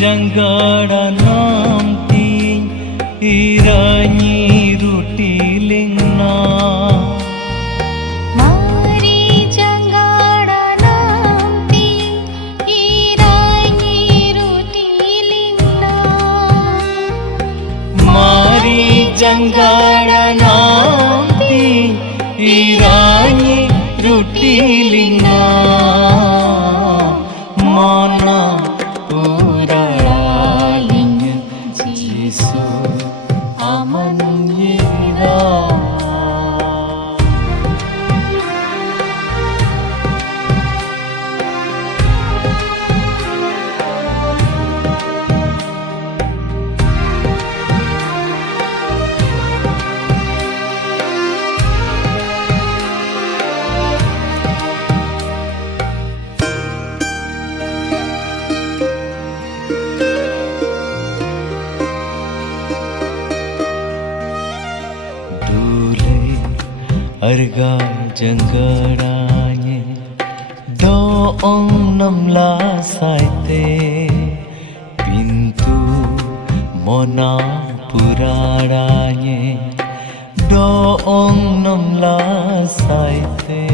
jangara nam ting iranyi rutilingna mari jangara nam ting iranyi rutilingna mari jangara nam ting iranyi rutilingna mana puralingnya Jisu aman yira Arga janggaranya doong namla saite pintu mona puraranya doong namla saite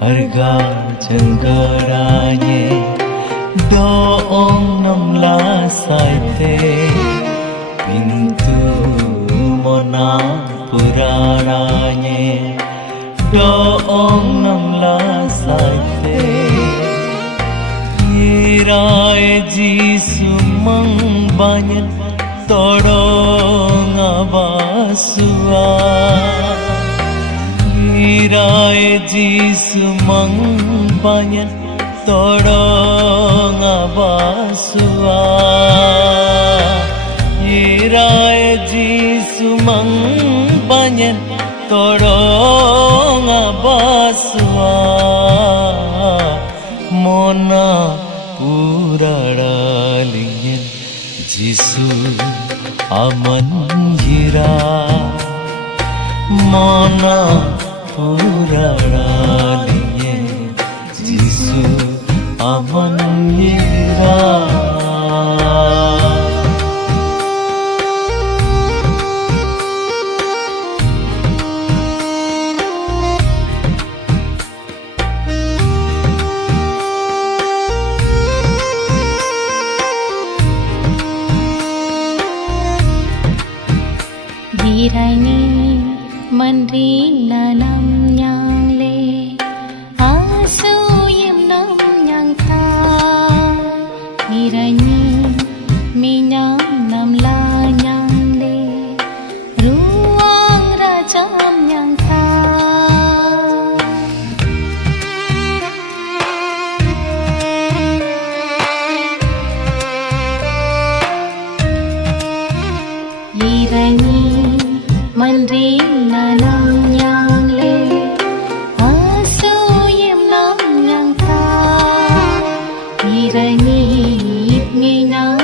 Arga janggaranya doong namla saite pintu mona puraranya doong namla saite yirae Jisu mang banyak todong abasua Irae Jisu mang banyak todong abasua Irae Jisu mang banyak todong abasua mona puraralingnya Jisu aman yira mana puraralingnya Jisu aman yira Dirani mandri nanam nyang le asu yem nam nyang tha dirani minyam nam la nyang le ruang rajam nyang tha dirani mandri nanam nyang le asu yem nam nyang tha dirani mi nam